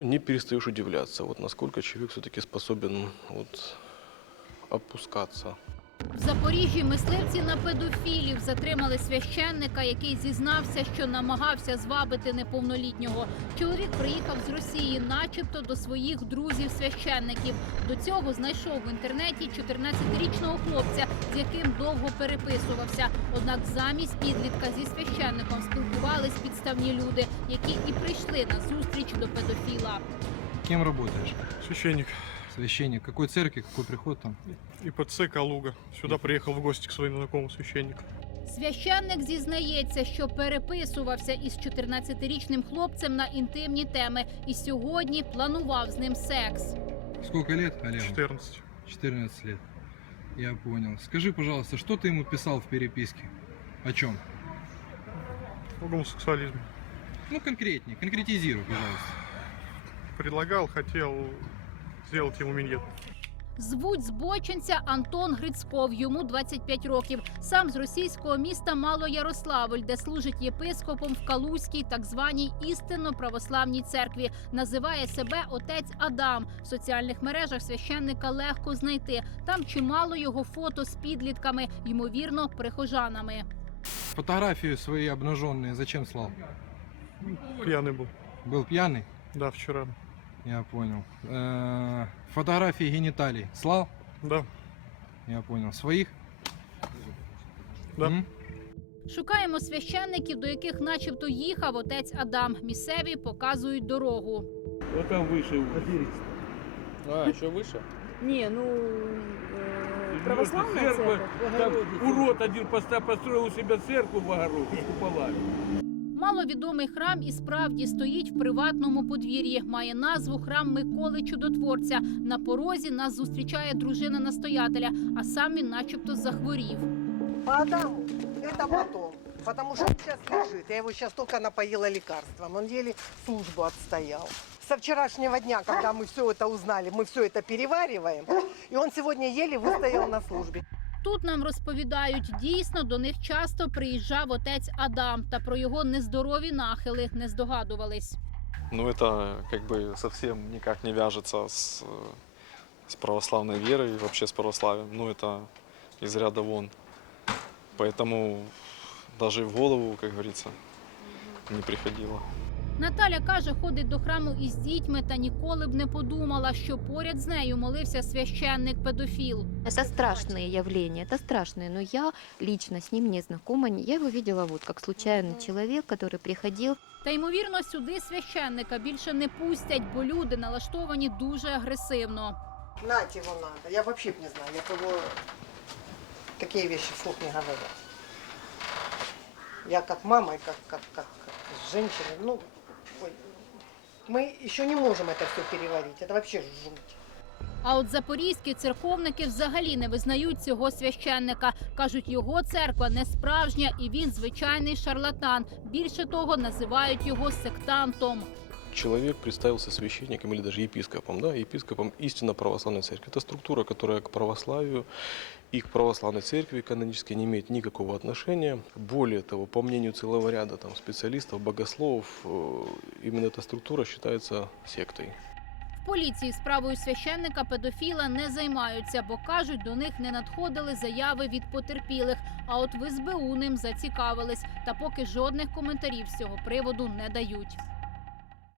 Не перестаешь удивляться, вот насколько человек все-таки способен вот опускаться. В Запоріжжі мисливці на педофілів затримали священника, який зізнався, що намагався звабити неповнолітнього. Чоловік приїхав з Росії, начебто до своїх друзів-священників. До цього знайшов в інтернеті 14-річного хлопця, з яким довго переписувався. Однак замість підлітка зі священником спілкувались підставні люди, які і прийшли на зустріч до педофіла. Кем работаешь? Священник Священник. Какой церкви, какой приход там? ИПЦ Калуга. Сюда приехал в гости к своему знакомому священнику. Священник зізнається, що переписувався із 14-річним хлопцем на інтимні теми і сьогодні планував з ним секс. Сколько лет, Олег? 14. 14 лет. Я понял. Скажи, пожалуйста, что ты ему писал в переписке? О чем? В гомосексуализме. Ну, конкретнее, конкретизируй, пожалуйста. Предлагал, хотел сделать ему миньет. Звуть збочинця Антон Грицьков, йому 25 років. Сам з російського міста Малоярославль, де служить єпископом в Калузькій, так званій істинно православній церкві. Називає себе отець Адам. В соціальних мережах священника легко знайти. Там чимало його фото з підлітками, ймовірно, прихожанами. Фотографии свои обнаженные зачем слал? Пьяный был. Был пьяный? Да, вчера. Я понял. Э, Фотографии гениталий слал? Да, Я понял. Своих? Да. М? Шукаємо священників, до яких, начебто, їхав отець Адам. Місцеві показують дорогу. Вот там выше уровень. А, еще выше? Не, ну э, православная Церковь, церковь. Там урод один поста- построил у себя церковь в огороде с куполами. Маловідомий храм і справді стоїть в приватному подвір'ї. Має назву храм Миколи Чудотворця. На порозі нас зустрічає дружина настоятеля, а сам він, начебто, захворів. По Адаму это потом. Потому что он сейчас лежит. Я его сейчас только напоила лекарством. Он еле службу отстоял. Со вчерашнего дня, когда мы все это узнали, мы все это перевариваем. И он сегодня еле выстоял на службе. Тут нам розповідають, дійсно до них часто приїжджав отець Адам, та про його нездорові нахили не здогадувались. Ну, это как бы совсем никак не вяжется с, э, с православной верой и вообще с православием. Ну, это из ряда вон. Поэтому даже и в голову, как говорится, не приходило. Наталя каже, ходить до храму із дітьми та ніколи б не подумала, що поряд з нею молився священник педофіл. Это страшные явления, это страшные, но я лично с ним не знакома. Я его видела вот как случайный человек, который приходил. Та ймовірно, сюди священника більше не пустять, бо люди налаштовані дуже агресивно. Нать его надо. Я вообще не знаю. Я бы его такие вещи вслух не говорю. Я как мама и как, как, как, как женщина. Ну, ой, мы еще не можем это все переварить. Это вообще жуть. А от запорізькі церковники взагалі не визнають цього священника. кажуть, його церква не справжня і він звичайний шарлатан. Більше того, називають його сектантом. Человек представился священником или даже епископом, да, епископом истинно православной церкви. Это структура, которая к православию и к православной церкви канонически не имеет никакого отношения. Более того, по мнению целого ряда там, специалистов, богословов, э, именно эта структура считается сектой. В поліції справою священника педофіла не займаються, бо кажуть, до них не надходили заяви від потерпілих. А от в СБУ ним зацікавились, та поки жодних коментарів з цього приводу не дають.